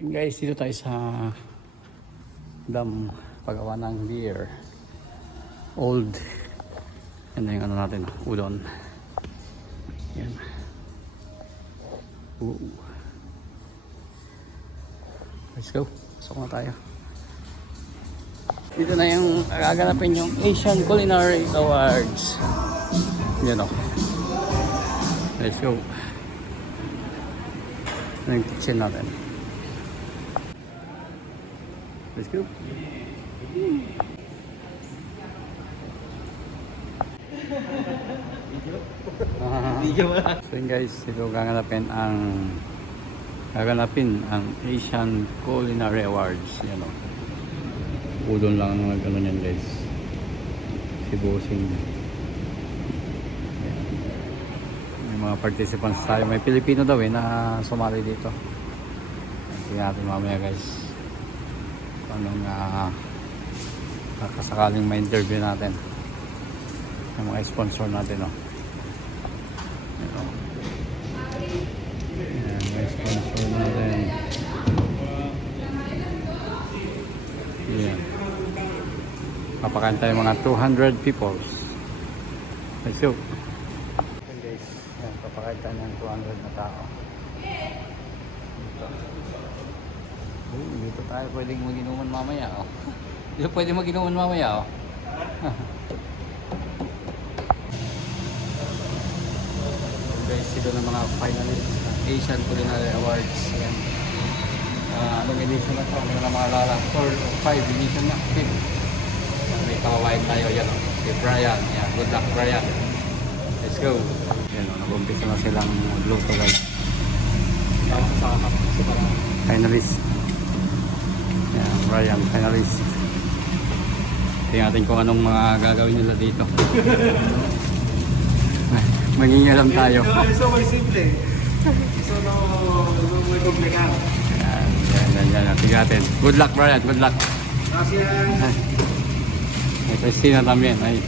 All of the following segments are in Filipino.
Guys, dito tayo sa dam paggawa ng beer. Old. Yan na yung ano natin, udon. Yan. Let's go. Pasok na tayo. Dito na yung gaganapin yung Asian Culinary Awards. Yan o. Let's go. Ito yung kitchen natin. Let's go. So yun guys, ito gaganapin ang Asian Culinary Awards. Yan o. Udon lang ang nag-ano nyan guys. Si Bossing. May mga participants tayo. May Pilipino daw na sumali dito. Tingnan natin mamaya guys. Anong kakasakaling ma-interview natin yung mga sponsor natin Ayan, may sponsor natin. Ayan. Papakain tayo mga 200 peoples. Let's go. Okay guys, ayan, papakain tayo ng 200 na tao. Dito tayo pwedeng mag-inuman mamaya Dito pwedeng mag-inuman mamaya Guys, ito na mga finalists Asian Culinary Awards. Ayan. Anong edition na ito? Hindi ko na maalala. 4 or 5 edition na. 5. May kawawain tayo. Yan si Brian. Ayan. Good luck Brian. Let's go. Ayan, nag-umpisa na silang magluto guys. Finalist. Ayan, Brian, finalist. Tingnan natin kung anong mga gagawin nila dito. Mangingialam tayo. Eso muy simple. Eso no muy complicado. Yan. Tingnan natin. Good luck, Brian. Good luck. Gracias. May Christina también. Ay.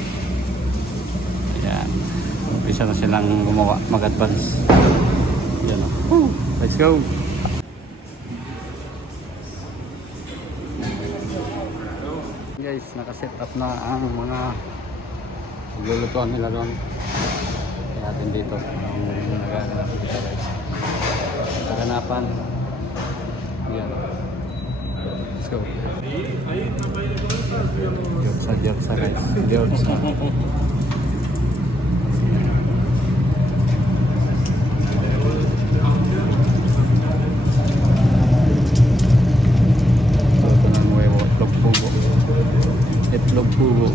Ayan. Umpisa na silang gumawa. Mag-advance. Yan o. Let's go. Guys, nakaset up na ang mga lulutuan nila doon. Kaya natin dito ang nagaganap dito guys. Naganapan. Yan. Let's go. Dioksa guys. Dioksa. Itlog pugo.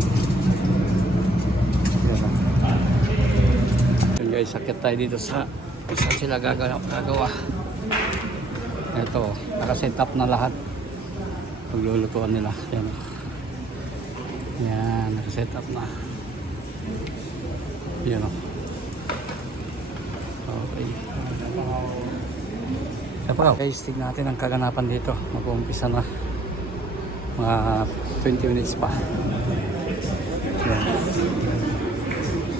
Yan guys, sakit tayo dito sa isa sila gagawa. Ito, nakaset up na lahat. Paglulutuan nila. Yan, nakaset up na. Yan o. Okay. Guys, tignan natin ang kaganapan dito. Mag-uumpisa na. Mga 20 minutes pa. Yan.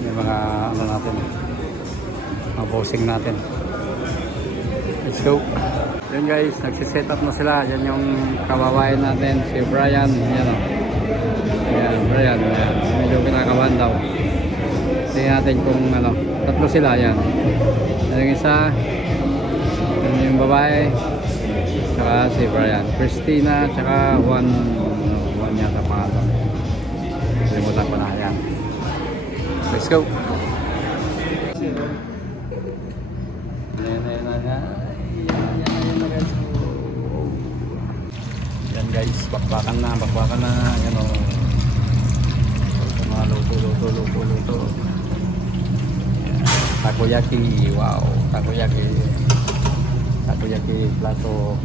Yung mga ano natin, mga bossing natin. Let's go. Yan guys, nagsiset up na sila. Yan yung kawawain natin, si Brian. Yan o. Yan, Brian. Yan. Medyo kinakabahan daw. Tingnan natin kung ano. Tatlo sila, yan. Yan yung isa. Yan yung babae. Tsaka si Brian. Christina, tsaka Juan yata pangalan. Limutan ko na. Yan. Let's go. Yan guys, bakbakan na. Yan o. Mga luto. Yan. Takoyaki. Wow. Takoyaki plato.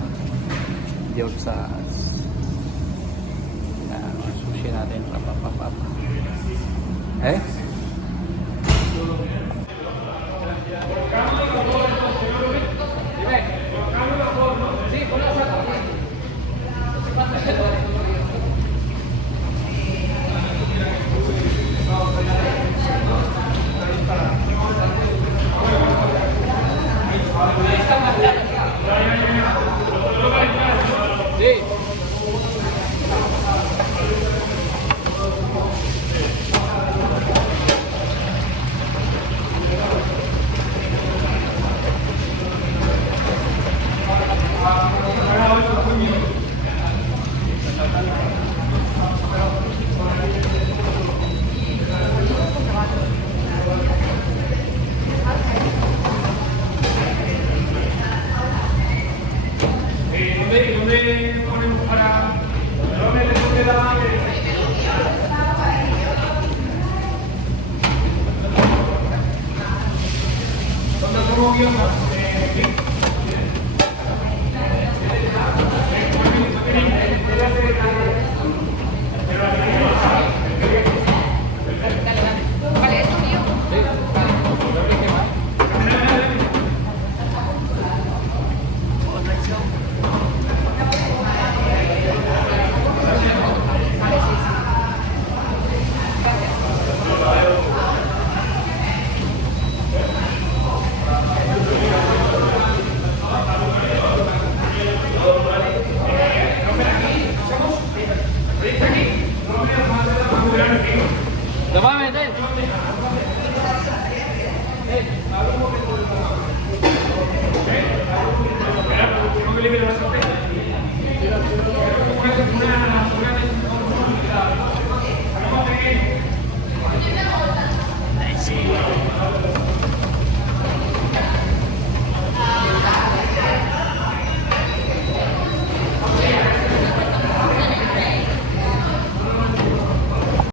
Diyosa. Yan. Sushi natin. Eh?